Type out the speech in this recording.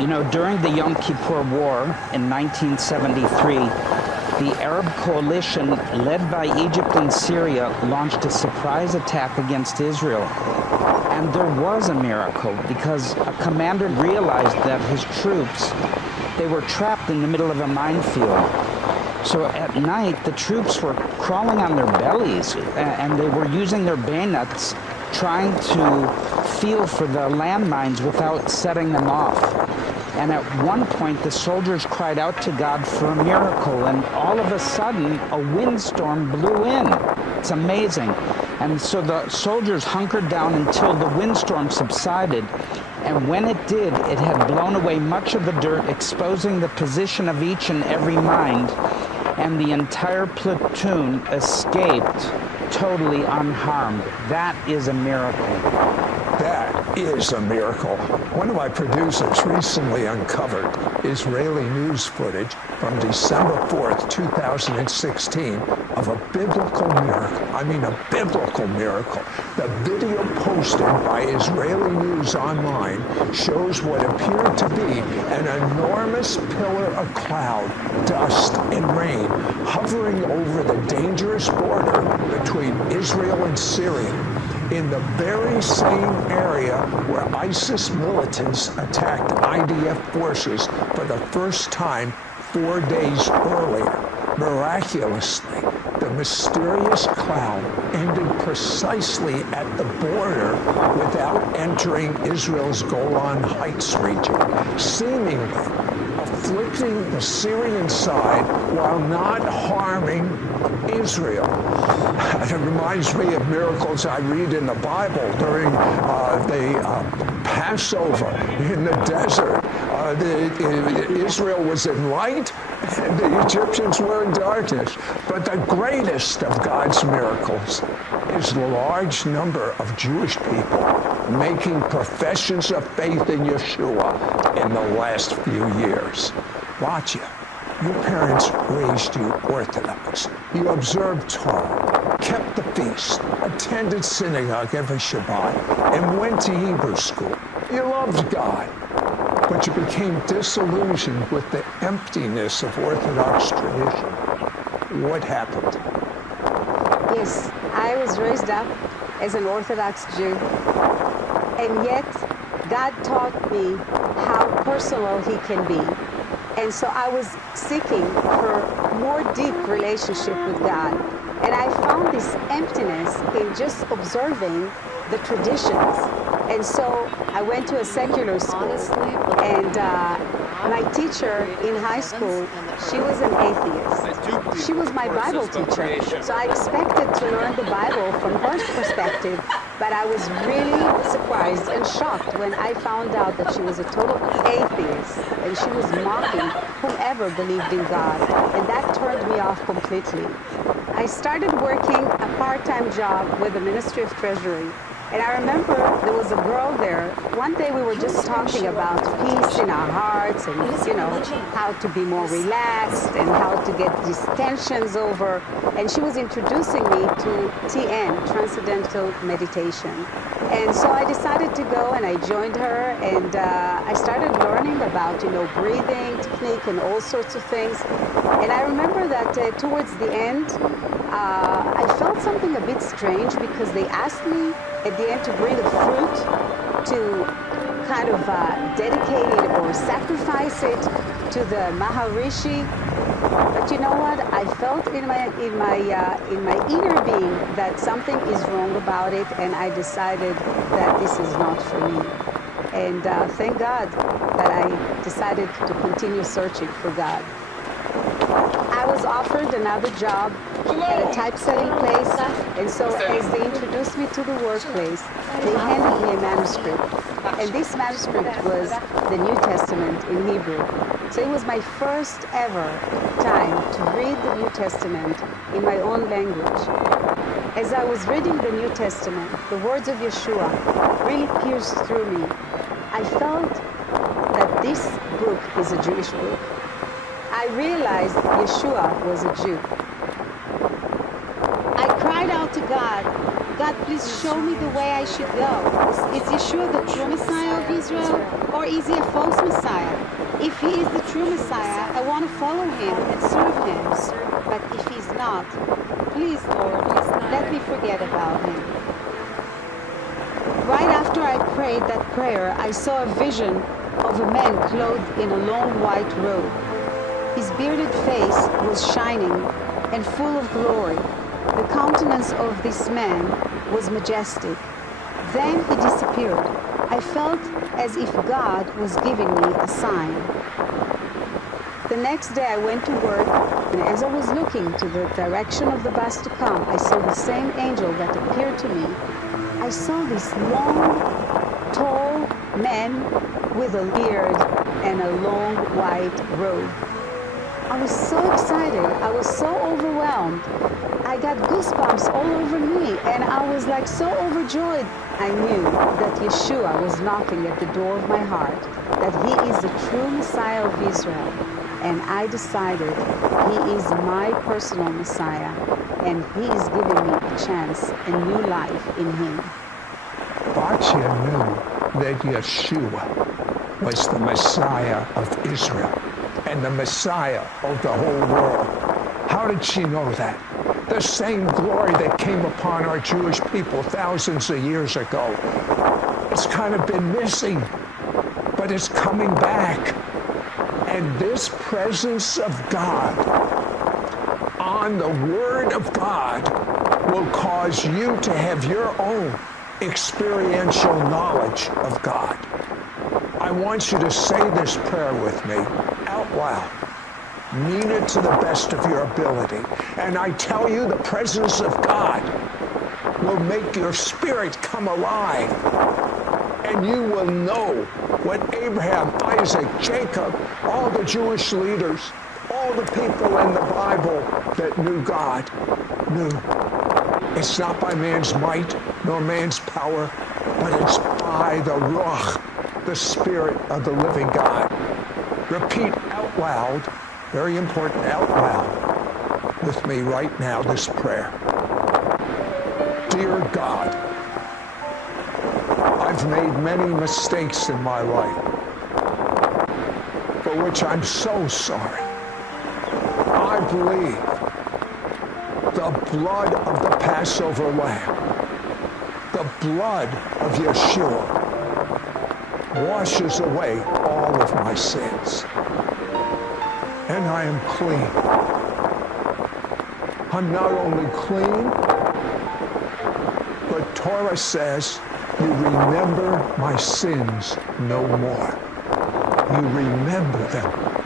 You know, during the Yom Kippur War in 1973, the Arab coalition led by Egypt and Syria launched a surprise attack against Israel. And there was a miracle because a commander realized that his troops, they were trapped in the middle of a minefield. So at night, the troops were crawling on their bellies and they were using their bayonets trying to feel for the landmines without setting them off. And at one point, the soldiers cried out to God for a miracle, and all of a sudden, a windstorm blew in. It's amazing. And so the soldiers hunkered down until the windstorm subsided. And when it did, it had blown away much of the dirt, exposing the position of each and every mine. And the entire platoon escaped totally unharmed. That is a miracle. That is a miracle. One of my producers recently uncovered Israeli news footage from December 4th, 2016 of a biblical miracle. I mean, a biblical miracle. The video posted by Israeli News Online shows what appeared to be an enormous pillar of cloud, dust, and rain hovering over the dangerous border between Israel and Syria, in the very same area where ISIS militants attacked IDF forces for the first time 4 days earlier. Miraculously, the mysterious cloud ended precisely at the border without entering Israel's Golan Heights region, seemingly afflicting the Syrian side while not harming Israel. It reminds me of miracles I read in the Bible during the Passover in the desert. Israel was in light and the Egyptians were in darkness. But the greatest of God's miracles is the large number of Jewish people making professions of faith in Yeshua in the last few years. Watch it. Your parents raised you Orthodox. You observed Torah, kept the feast, attended synagogue every Shabbat, and went to Hebrew school. You loved God, but you became disillusioned with the emptiness of Orthodox tradition. What happened? Yes, I was raised up as an Orthodox Jew, and yet God taught me how personal He can be. And so I was seeking for more deep relationship with God. And I found this emptiness in just observing the traditions. And so I went to a secular school, and my teacher in high school, she was an atheist. She was my Bible teacher, so I expected to learn the Bible from her perspective, but I was really surprised and shocked when I found out that she was a total atheist, and she was mocking whomever believed in God, and that turned me off completely. I started working a part-time job with the Ministry of Treasury. And I remember there was a girl there. One day we were just talking about peace in our hearts and, you know, how to be more relaxed and how to get these tensions over. And she was introducing me to TN, Transcendental Meditation. And so I decided to go and I joined her, and I started learning about, you know, breathing technique and all sorts of things. And I remember that towards the end, I felt something a bit strange because they asked me at the end to bring a fruit to kind of dedicate it or sacrifice it to the Maharishi. But you know what? I felt in my inner being that something is wrong about it, and I decided that this is not for me. And thank God that I decided to continue searching for God. I was offered another job at a typesetting place, and so as they introduced me to the workplace, they handed me a manuscript. And this manuscript was the New Testament in Hebrew. So it was my first ever time to read the New Testament in my own language. As I was reading the New Testament, the words of Yeshua really pierced through me. I felt that this book is a Jewish book. I realized Yeshua was a Jew. I cried out to God, God, please show me the way I should go. Is Yeshua the true Messiah of Israel, or is he a false Messiah? If he is the true Messiah, I want to follow him and serve him. But if he's not, please, Lord, let me forget about him. Right after I prayed that prayer, I saw a vision of a man clothed in a long white robe. His bearded face was shining and full of glory. The countenance of this man was majestic. Then he disappeared. I felt as if God was giving me a sign. The next day I went to work, and as I was looking to the direction of the bus to come, I saw the same angel that appeared to me. I saw this long, tall man with a beard and a long white robe. I was so excited. I was so overwhelmed. I got goosebumps all over me, and I was like so overjoyed. I knew that Yeshua was knocking at the door of my heart, that he is the true Messiah of Israel. And I decided he is my personal Messiah, and he is giving me a chance, a new life in him. Batia knew that Yeshua was the Messiah of Israel and the Messiah of the whole world. How did she know that? The same glory that came upon our Jewish people thousands of years ago. It's kind of been missing, but it's coming back. And this presence of God on the Word of God will cause you to have your own experiential knowledge of God. I want you to say this prayer with me out loud. Mean it to the best of your ability. And I tell you, the presence of God will make your spirit come alive. And you will know what Abraham, Isaac, Jacob, all the Jewish leaders, all the people in the Bible that knew God knew. It's not by man's might nor man's power, but it's by the Ruach, the Spirit of the living God. Repeat out loud, very important, out loud with me right now this prayer. Dear God, I've made many mistakes in my life, for which I'm so sorry. I believe the blood of the Passover lamb, the blood of Yeshua, washes away all of my sins. And I am clean. I'm not only clean, but Torah says, you remember my sins no more. You remember them